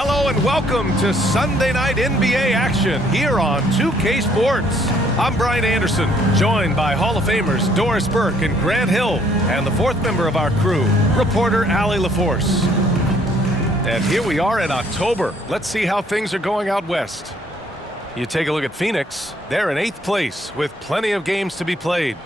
Hello and welcome to Sunday Night NBA action here on 2K Sports. I'm Brian Anderson, joined by Hall of Famers Doris Burke and Grant Hill, and the fourth member of our crew, reporter Allie LaForce. And here we are in October. Let's see how things are going out west. You take a look at Phoenix. They're in 8th place with plenty of games to be played.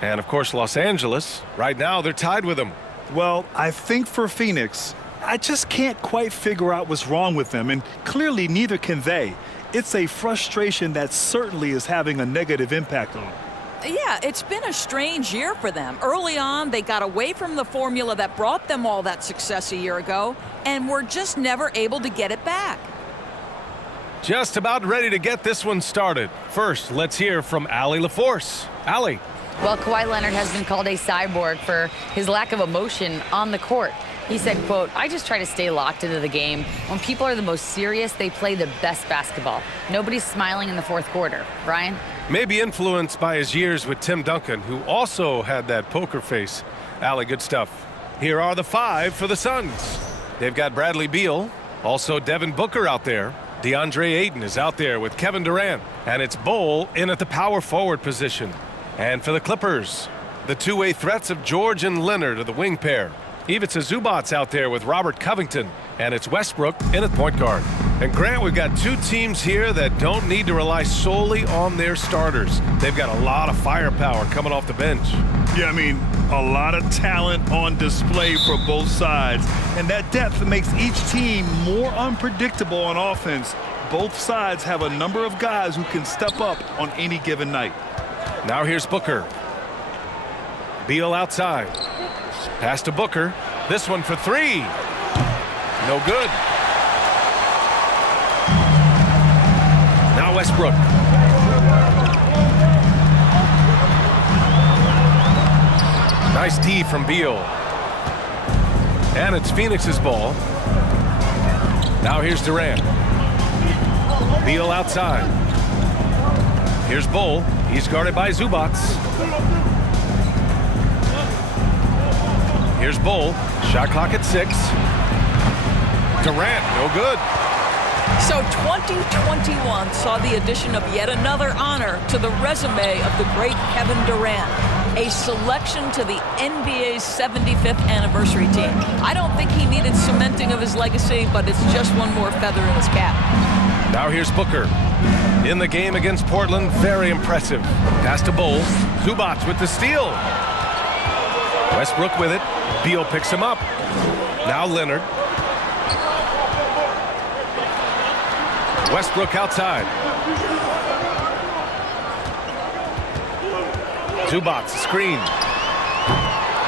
And of course, Los Angeles, right now they're tied with them. Well, I think for Phoenix, I just can't quite figure out what's wrong with them, and clearly neither can they. It's a frustration that certainly is having a negative impact on them. Yeah, it's been a strange year for them. Early on, they got away from the formula that brought them all that success a year ago, and were just never able to get it back. Just about ready to get this one started. First, let's hear from Allie LaForce. Allie. Well, Kawhi Leonard has been called a cyborg for his lack of emotion on the court. He said, quote, "I just try to stay locked into the game. When people are the most serious, they play the best basketball. Nobody's smiling in the fourth quarter." Brian? Maybe influenced by his years with Tim Duncan, who also had that poker face. Allie, good stuff. Here are the 5 for the Suns. They've got Bradley Beal, also Devin Booker out there. DeAndre Ayton is out there with Kevin Durant, and it's Bol in at the power forward position. And for the Clippers, the two-way threats of George and Leonard are the wing pair. Ivica Zubac's out there with Robert Covington, and it's Westbrook in at point guard. And Grant, we've got 2 teams here that don't need to rely solely on their starters. They've got a lot of firepower coming off the bench. Yeah, I mean, a lot of talent on display for both sides, and that depth makes each team more unpredictable on offense. Both sides have a number of guys who can step up on any given night. Now here's Booker. Beal outside. Pass to Booker. This one for 3. No good. Now Westbrook. Nice D from Beal. And it's Phoenix's ball. Now here's Durant. Beal outside. Here's Bol. He's guarded by Zubac. Here's Bol. Shot clock at 6. Durant, no good. So 2021 saw the addition of yet another honor to the resume of the great Kevin Durant, a selection to the NBA's 75th anniversary team. I don't think he needed cementing of his legacy, but it's just one more feather in his cap. Now here's Booker. In the game against Portland, very impressive. Pass to Bol. Zubac with the steal. Westbrook with it. Beal picks him up. Now Leonard. Westbrook outside. Zubac screen.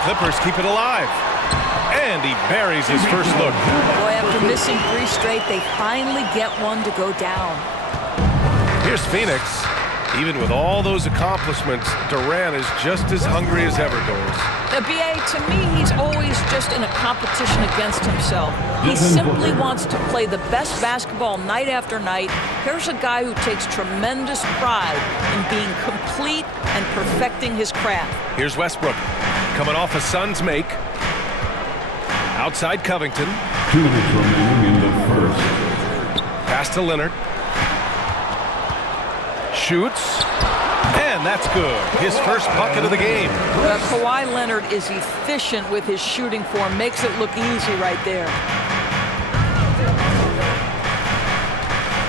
Clippers keep it alive. And he buries his first look. Boy, after missing 3 straight, they finally get one to go down. Here's Phoenix. Even with all those accomplishments, Durant is just as hungry as ever, Doris. The BA, to me, he's always just in a competition against himself. He simply wants to play the best basketball night after night. Here's a guy who takes tremendous pride in being complete and perfecting his craft. Here's Westbrook, coming off a Suns make. Outside Covington. 2 minutes remaining in the first. Pass to Leonard. Shoots. And that's good. His first bucket of the game. Kawhi Leonard is efficient with his shooting form. Makes it look easy right there.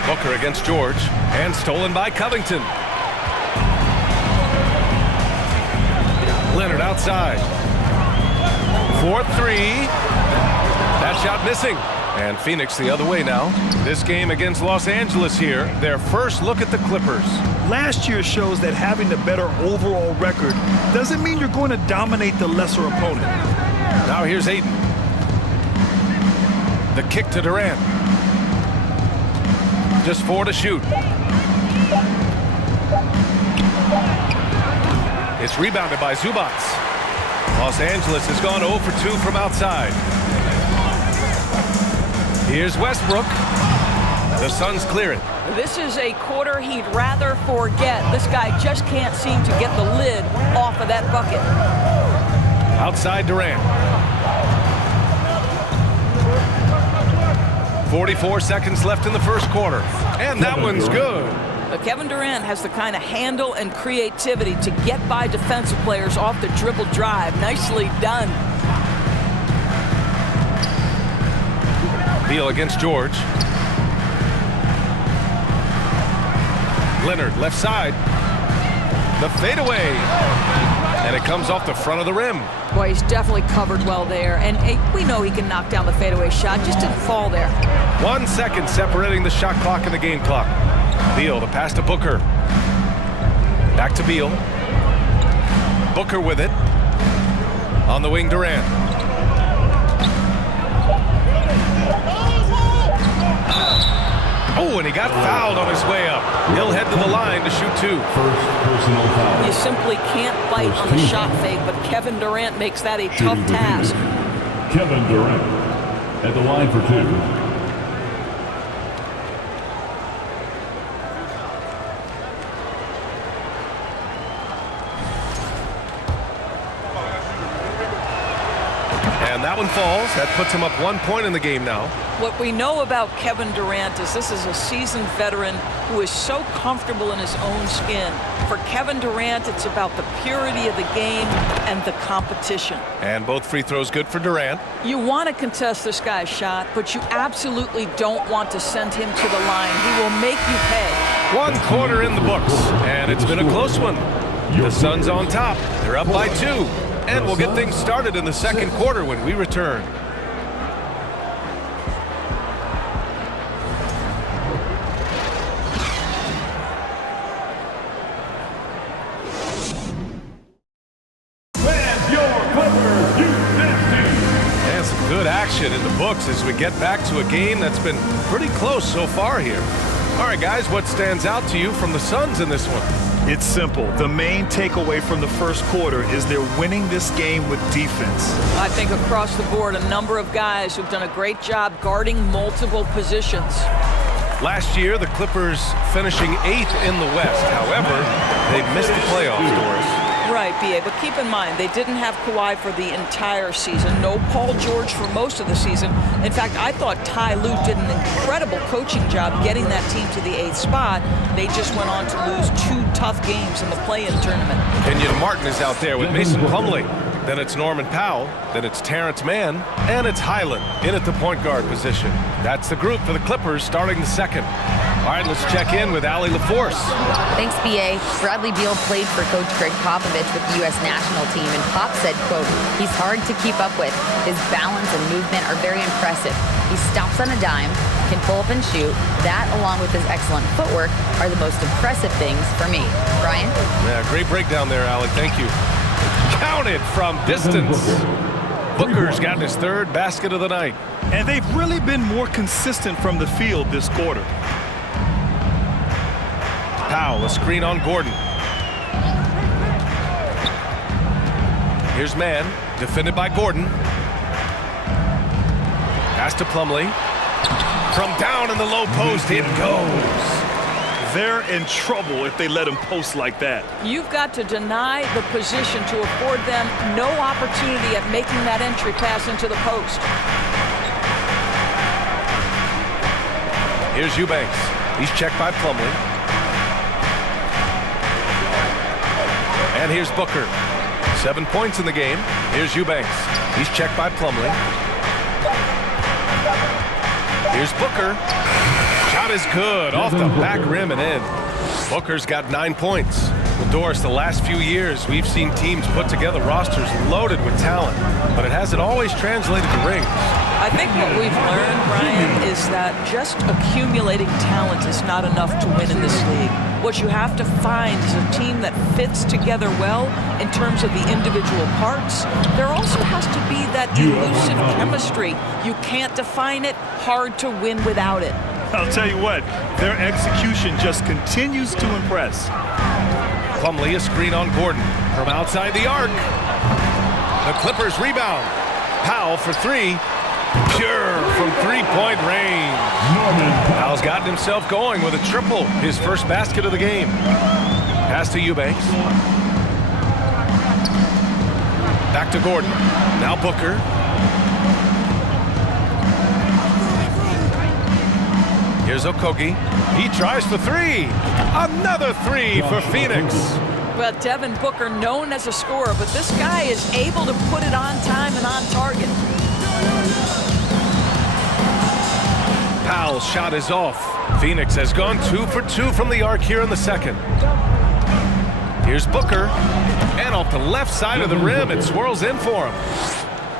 Booker against George. And stolen by Covington. Leonard outside. 4-3. That shot missing. And Phoenix the other way now. This game against Los Angeles here, their first look at the Clippers. Last year shows that having the better overall record doesn't mean you're going to dominate the lesser opponent. Now here's Ayton. The kick to Durant. Just 4 to shoot. It's rebounded by Zubac. Los Angeles has gone 0 for 2 from outside. Here's Westbrook. The Suns clear it. This is a quarter he'd rather forget. This guy just can't seem to get the lid off of that bucket. Outside Durant. 44 seconds left in the first quarter. And that one's good. But Kevin Durant has the kind of handle and creativity to get by defensive players off the dribble drive. Nicely done. Beal against George. Leonard, left side. The fadeaway. And it comes off the front of the rim. Boy, he's definitely covered well there. And we know he can knock down the fadeaway shot. Just didn't fall there. 1 second separating the shot clock and the game clock. Beal, the pass to Booker. Back to Beal. Booker with it. On the wing, Durant. Oh, and he got fouled on his way up. He'll head to the line to shoot 2. First personal foul. You simply can't bite on the shot fake, but Kevin Durant makes that a tough task. Kevin Durant at the line for 2. And that one falls. That puts him up 1 point in the game now. What we know about Kevin Durant is this is a seasoned veteran who is so comfortable in his own skin. For Kevin Durant, it's about the purity of the game and the competition. And both free throws good for Durant. You want to contest this guy's shot, but you absolutely don't want to send him to the line. He will make you pay. 1 quarter in the books, and it's been a close one. The Suns on top. They're up by 2. And we'll get things started in the second quarter when we return. And some good action in the books as we get back to a game that's been pretty close so far here. All right, guys, what stands out to you from the Suns in this one? It's simple. The main takeaway from the first quarter is they're winning this game with defense. I think across the board, a number of guys who've done a great job guarding multiple positions. Last year, the Clippers finishing 8th in the West. However, they missed the playoffs, Doris. Right, B.A., but keep in mind, they didn't have Kawhi for the entire season. No Paul George for most of the season. In fact, I thought Ty Lue did an incredible coaching job getting that team to the 8th spot. They just went on to lose 2 tough games in the play-in tournament. Kenyon Martin is out there with Mason Plumlee. Then it's Norman Powell. Then it's Terrence Mann. And it's Highland in at the point guard position. That's the group for the Clippers starting the second. All right, let's check in with Allie LaForce. Thanks, B.A. Bradley Beal played for Coach Greg Popovich with the U.S. national team, and Pop said, quote, he's hard to keep up with. His balance and movement are very impressive. He stops on a dime, can pull up and shoot. That, along with his excellent footwork, are the most impressive things for me. Brian? Yeah, great breakdown there, Allie. Thank you. Counted from distance. Booker's gotten his 3rd basket of the night. And they've really been more consistent from the field this quarter. Powell, a screen on Gordon. Here's Mann, defended by Gordon. Pass to Plumlee. From down in the low post, it goes. They're in trouble if they let him post like that. You've got to deny the position to afford them no opportunity at making that entry pass into the post. Here's Eubanks. He's checked by Plumlee. And here's Booker. 7 points in the game. Here's Eubanks. He's checked by Plumlee. Here's Booker. Shot is good. Off the back rim and in. Booker's got 9 points. Well, Doris, the last few years, we've seen teams put together rosters loaded with talent, but it hasn't always translated to rings. I think what we've learned, Brian, is that just accumulating talent is not enough to win in this league. What you have to find is a team that fits together well in terms of the individual parts. There also has to be that elusive chemistry. You can't define it, hard to win without it. I'll tell you what, their execution just continues to impress. Plumlee, a screen on Gordon from outside the arc. The Clippers rebound. Powell for 3. Pure from 3-point range. Powell's gotten himself going with a triple, his first basket of the game. Pass to Eubanks. Back to Gordon. Now Booker. Here's Okogie. He tries for three. Another three for Phoenix. Well, Devin Booker, known as a scorer, but this guy is able to put it on time and on target. Powell's shot is off. Phoenix has gone 2 for 2 from the arc here in the second. Here's Booker. And off the left side of the rim, it swirls in for him.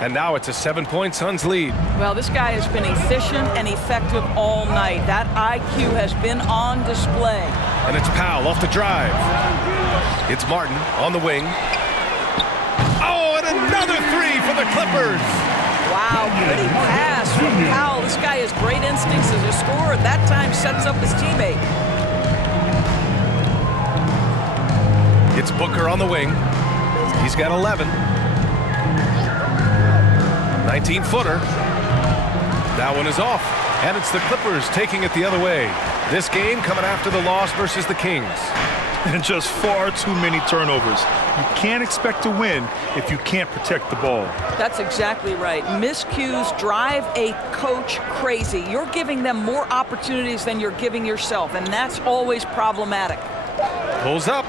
And now it's a 7-point Suns lead. Well, this guy has been efficient and effective all night. That IQ has been on display. And it's Powell off the drive. It's Martin on the wing. Oh, and another three for the Clippers. Wow, pretty pass from Powell. This guy has great instincts as a scorer. At that time, sets up his teammate. It's Booker on the wing. He's got 11. 19-footer. That one is off. And it's the Clippers taking it the other way. This game coming after the loss versus the Kings. And just far too many turnovers. You can't expect to win if you can't protect the ball. That's exactly right. Miscues drive a coach crazy. You're giving them more opportunities than you're giving yourself, and that's always problematic. Pulls up.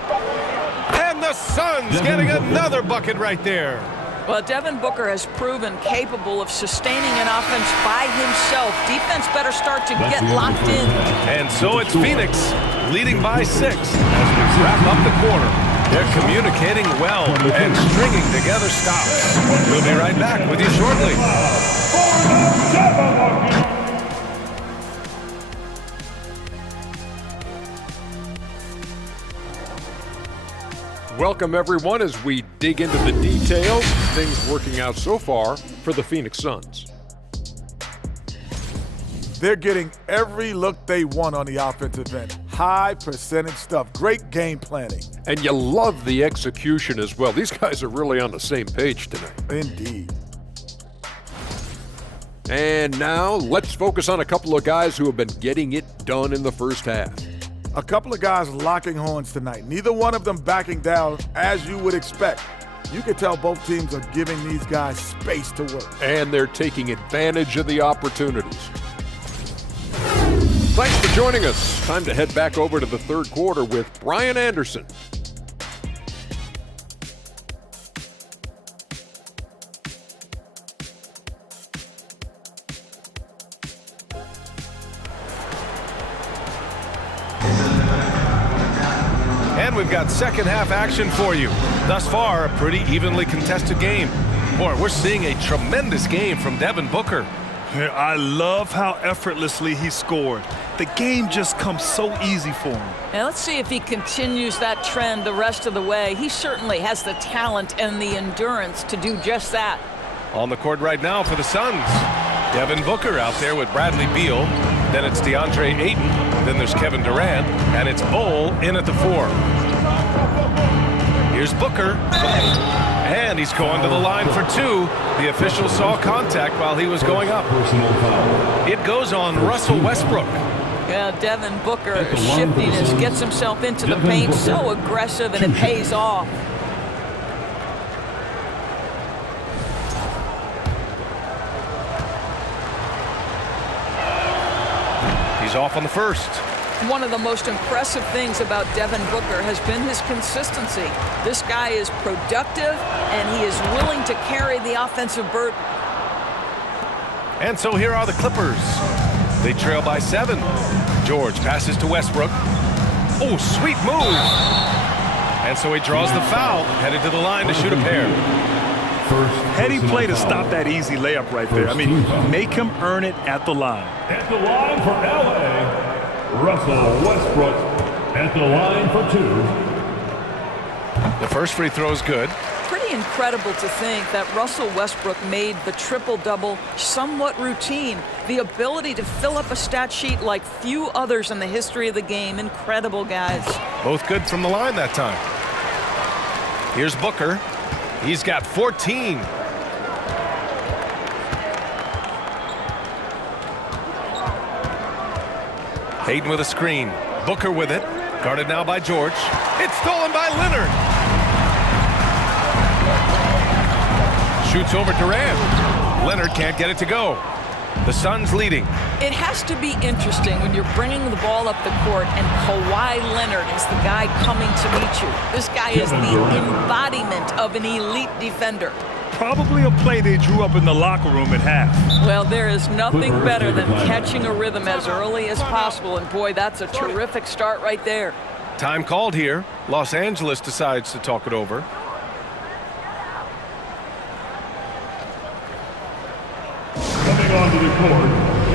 And the Suns getting another bucket right there. Well, Devin Booker has proven capable of sustaining an offense by himself. Defense better start to get locked in. And so it's Phoenix leading by 6 as we wrap up the quarter. They're communicating well and stringing together stops. We'll be right back with you shortly. Welcome, everyone, as we dig into the details. Things working out so far for the Phoenix Suns. They're getting every look they want on the offensive end. High percentage stuff. Great game planning. And you love the execution as well. These guys are really on the same page tonight. Indeed. And now let's focus on a couple of guys who have been getting it done in the first half. A couple of guys locking horns tonight. Neither one of them backing down as you would expect. You can tell both teams are giving these guys space to work. And they're taking advantage of the opportunities. Thanks for joining us. Time to head back over to the third quarter with Brian Anderson. And we've got second half action for you. Thus far, a pretty evenly contested game. Boy, we're seeing a tremendous game from Devin Booker. I love how effortlessly he scored. The game just comes so easy for him. Now let's see if he continues that trend the rest of the way. He certainly has the talent and the endurance to do just that. On the court right now for the Suns. Devin Booker out there with Bradley Beal. Then it's DeAndre Ayton. Then there's Kevin Durant. And it's Bol in at the 4. Here's Booker. And he's going to the line for 2. The official saw contact while he was going up. It goes on Russell Westbrook. Yeah, Devin Booker, shiftiness, gets himself into the paint, so aggressive, and it pays off. He's off on the first. One of the most impressive things about Devin Booker has been his consistency. This guy is productive, and he is willing to carry the offensive burden. And so here are the Clippers. They trail by 7. George passes to Westbrook. Oh, sweet move. And so he draws the foul, headed to the line to shoot a pair. Heady play to stop that easy layup right there. I mean, make him earn it at the line. At the line for LA, Russell Westbrook at the line for 2. The first free throw is good. Pretty incredible to think that Russell Westbrook made the triple-double somewhat routine. The ability to fill up a stat sheet like few others in the history of the game. Incredible, guys. Both good from the line that time. Here's Booker. He's got 14. Hayden with a screen. Booker with it. Guarded now by George. It's stolen by Leonard. Shoots over Durant. Leonard can't get it to go. The Suns leading. It has to be interesting when you're bringing the ball up the court and Kawhi Leonard is the guy coming to meet you. This guy is the embodiment of an elite defender. Probably a play they drew up in the locker room at half. Well, there is nothing better than catching a rhythm as early as possible, and boy, that's a terrific start right there. Time called here. Los Angeles decides to talk it over. Coming onto the court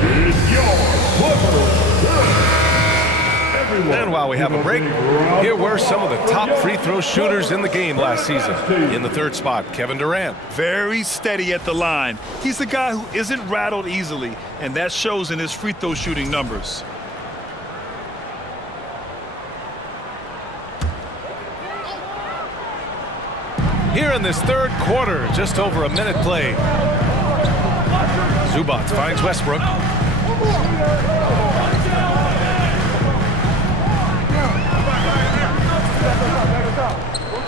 is your Clippers. And while we have a break, here were some of the top free throw shooters in the game last season. In the third spot, Kevin Durant. Very steady at the line. He's a guy who isn't rattled easily, and that shows in his free throw shooting numbers. Here in this third quarter, just over a minute played. Zubac finds Westbrook.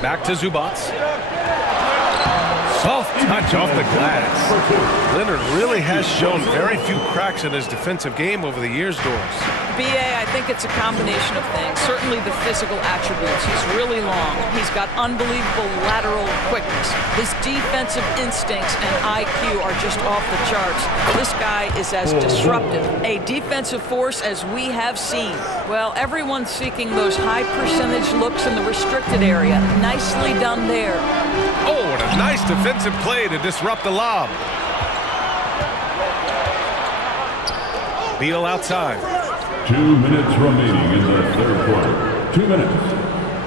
Back to Zubac. Soft touch off the glass. Leonard really has shown very few cracks in his defensive game over the years, Doris. B.A., I think it's a combination of things. Certainly the physical attributes. He's really long. He's got unbelievable lateral quickness. His defensive instincts and IQ are just off the charts. This guy is as disruptive, a defensive force as we have seen. Well, everyone's seeking those high percentage looks in the restricted area. Nicely done there. Oh, what a nice defensive play to disrupt the lob. Beal outside. 2 minutes remaining in the third quarter. 2 minutes.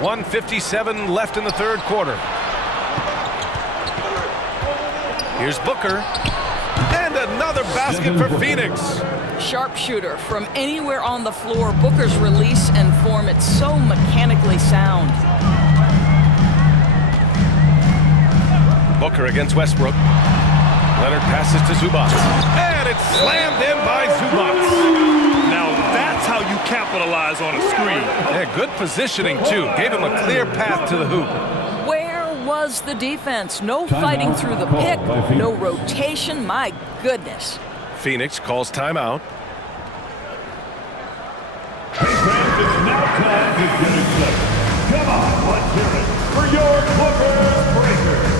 1:57 left in the third quarter. Here's Booker. And another basket for Phoenix. Sharpshooter from anywhere on the floor. Booker's release and form, it's so mechanically sound. Booker against Westbrook. Leonard passes to Zubac. And it's slammed in by Zubac. Now that's how you capitalize on a screen. Yeah, good positioning, too. Gave him a clear path to the hoop. Where was the defense? No fighting through the pick, no rotation. My goodness. Phoenix calls timeout. Hey fans, it's now time to get excited. Come on, let's hear it for your Clippers Breakers.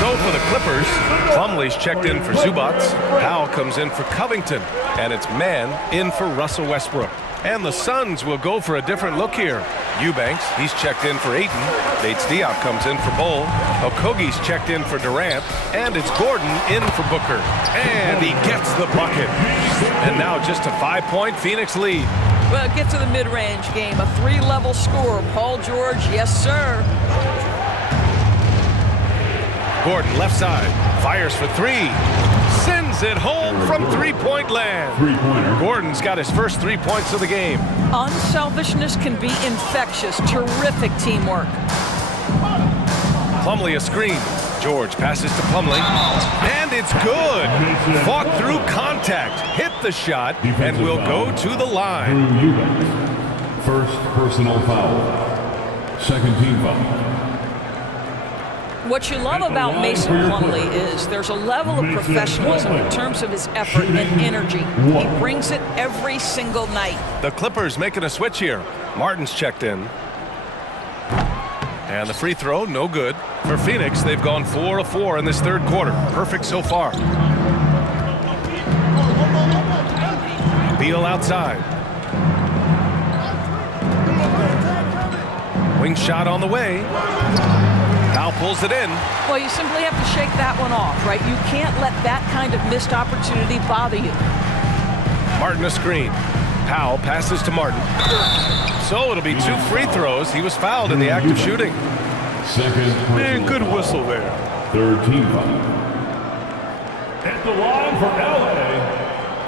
So for the Clippers, Plumlee's checked in for Zubac. Powell comes in for Covington. And it's man in for Russell Westbrook. And the Suns will go for a different look here. Eubanks, he's checked in for Ayton. Bates Diop comes in for Bull. Okogie's checked in for Durant. And it's Gordon in for Booker. And he gets the bucket. And now just a 5-point Phoenix lead. Well, get to the mid-range game. A 3-level score. Paul George, yes, sir. Gordon left side. Fires for three. Sends it home from three-point land. Three-pointer. Gordon's got his first 3 points of the game. Unselfishness can be infectious. Terrific teamwork. Plumlee a screen. George passes to Plumlee. And it's good. Fought through contact. Hit the shot. And will go to the line. Through Eubanks. First personal foul. Second team foul. What you love about Mason Plumlee is there's a level of professionalism in terms of his effort and energy. He brings it every single night. The Clippers making a switch here. Martin's checked in. And the free throw, no good. For Phoenix, they've gone 4 of 4 in this third quarter. Perfect so far. Beal outside. Wing shot on the way. Powell pulls it in. Well, you simply have to shake that one off, right? You can't let that kind of missed opportunity bother you. Martin a screen. Powell passes to Martin. So it'll be 2 free throws. He was fouled in the act of shooting. Second Man, good whistle there. Third team foul. At the line for LA,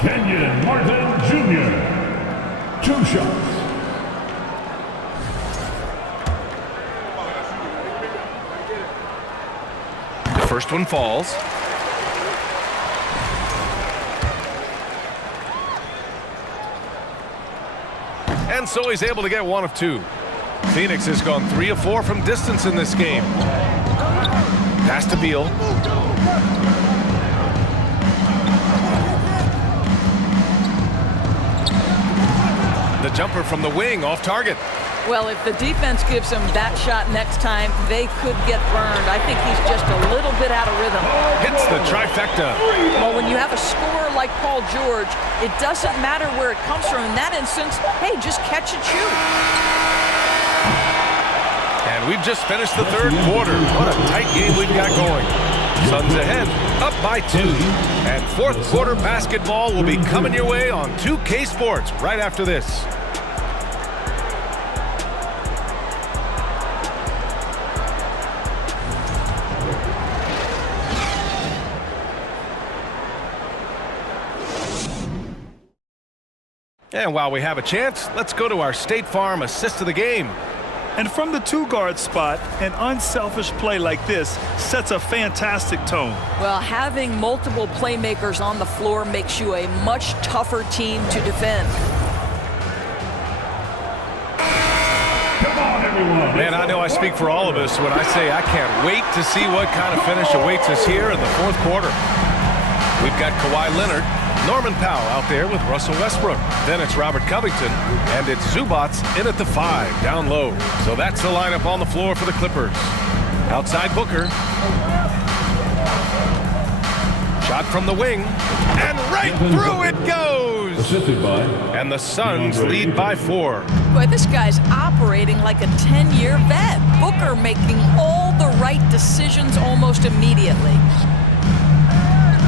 Kenyon Martin Jr. 2 shots. First one falls. And so he's able to get 1 of 2. Phoenix has gone 3 of 4 from distance in this game. Pass to Beal. Jumper from the wing, off target. Well, if the defense gives him that shot next time, they could get burned. I think he's just a little bit out of rhythm. Hits the trifecta. Well, when you have a scorer like Paul George, it doesn't matter where it comes from. In that instance, hey, just catch and shoot. And we've just finished the third quarter. What a tight game we've got going. Suns ahead, up by 2. And fourth quarter basketball will be coming your way on 2K Sports right after this. And while we have a chance, let's go to our State Farm assist of the game. And from the 2-guard spot, an unselfish play like this sets a fantastic tone. Well, having multiple playmakers on the floor makes you a much tougher team to defend. Come on, everyone. Man, I know I speak for all of us when I say I can't wait to see what kind of finish awaits us here in the fourth quarter. We've got Kawhi Leonard, Norman Powell out there with Russell Westbrook. Then it's Robert Covington, and it's Zubac in at the 5, down low. So that's the lineup on the floor for the Clippers. Outside Booker. Shot from the wing, and right through it goes! Assisted by. And the Suns lead by 4. Boy, this guy's operating like a 10-year vet. Booker making all the right decisions almost immediately.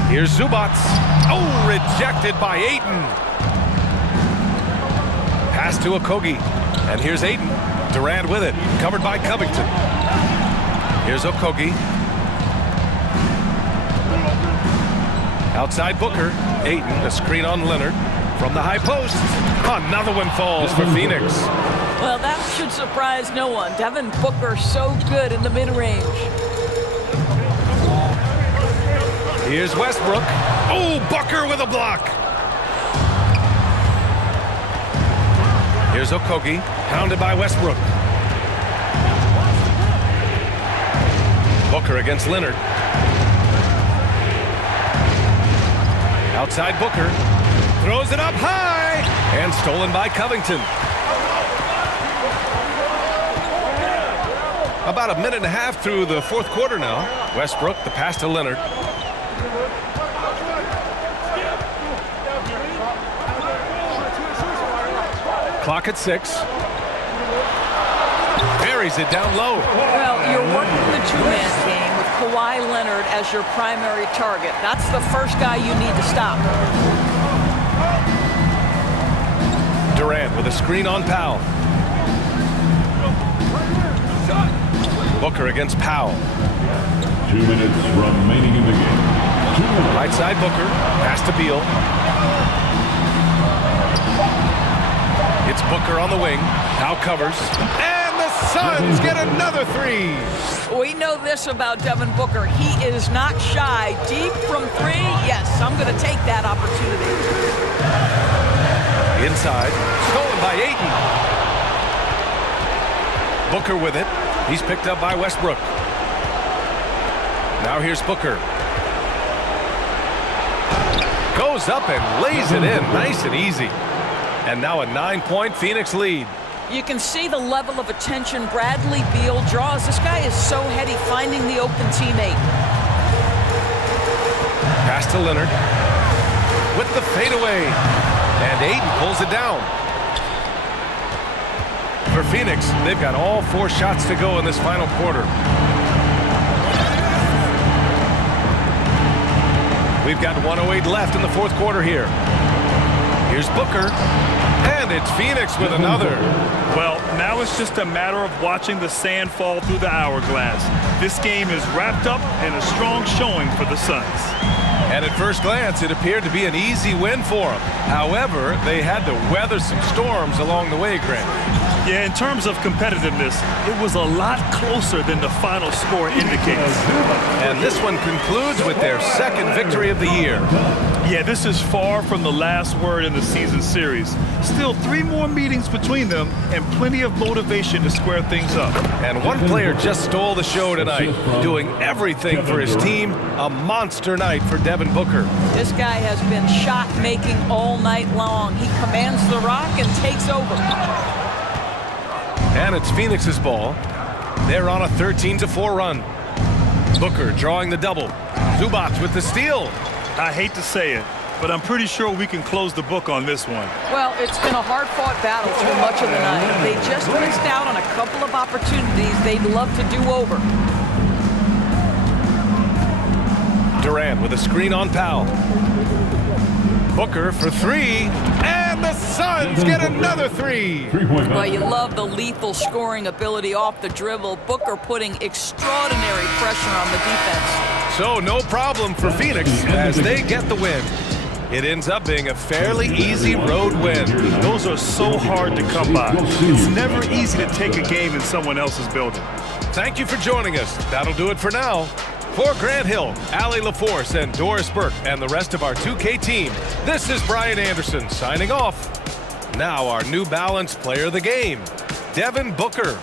Here's Zubac. Oh, rejected by Ayton. Pass to Okogie. And here's Ayton. Durant with it. Covered by Covington. Here's Okogie. Outside Booker. Ayton, a screen on Leonard. From the high post. Another one falls for Phoenix. Well, that should surprise no one. Devin Booker so good in the mid-range. Here's Westbrook. Oh, Booker with a block. Here's Okogie, pounded by Westbrook. Booker against Leonard. Outside Booker. Throws it up high. And stolen by Covington. About a minute and a half through the fourth quarter now. Westbrook, the pass to Leonard. Clock at 6. Buries it down low. Well, you're working the two-man game with Kawhi Leonard as your primary target. That's the first guy you need to stop. Durant with a screen on Powell. Booker against Powell. 2 minutes remaining in the game. Right side Booker. Pass to Beal. It's Booker on the wing. Now covers. And the Suns get another 3. We know this about Devin Booker. He is not shy. Deep from 3, yes, I'm going to take that opportunity. Inside. Stolen by Ayton. Booker with it. He's picked up by Westbrook. Now here's Booker. Goes up and lays it in. Nice and easy. And now a 9-point Phoenix lead. You can see the level of attention Bradley Beal draws. This guy is so heady finding the open teammate. Pass to Leonard. With the fadeaway. And Ayton pulls it down. For Phoenix, they've got all 4 shots to go in this final quarter. We've got 1:08 left in the fourth quarter here. Here's Booker. And it's Phoenix with another. Well, now it's just a matter of watching the sand fall through the hourglass. This game is wrapped up in a strong showing for the Suns. And at first glance, it appeared to be an easy win for them. However, they had to weather some storms along the way, Grant. Yeah, in terms of competitiveness, it was a lot closer than the final score indicates. And this one concludes with their second victory of the year. Yeah, this is far from the last word in the season series. Still 3 more meetings between them and plenty of motivation to square things up. And one player just stole the show tonight, doing everything for his team. A monster night for Devin Booker. This guy has been shot-making all night long. He commands the rock and takes over. And it's Phoenix's ball. They're on a 13-4 run. Booker drawing the double. Zubac with the steal. I hate to say it, but I'm pretty sure we can close the book on this one. Well, it's been a hard-fought battle through much of the night. They just missed out on a couple of opportunities they'd love to do over. Durant with a screen on Powell. Booker for 3, and the Suns get another 3. Well, you love the lethal scoring ability off the dribble. Booker putting extraordinary pressure on the defense. So no problem for Phoenix as they get the win. It ends up being a fairly easy road win. Those are so hard to come by. It's never easy to take a game in someone else's building. Thank you for joining us. That'll do it for now. For Grant Hill, Allie LaForce, and Doris Burke, and the rest of our 2K team, this is Brian Anderson signing off. Now our New Balance player of the game, Devin Booker.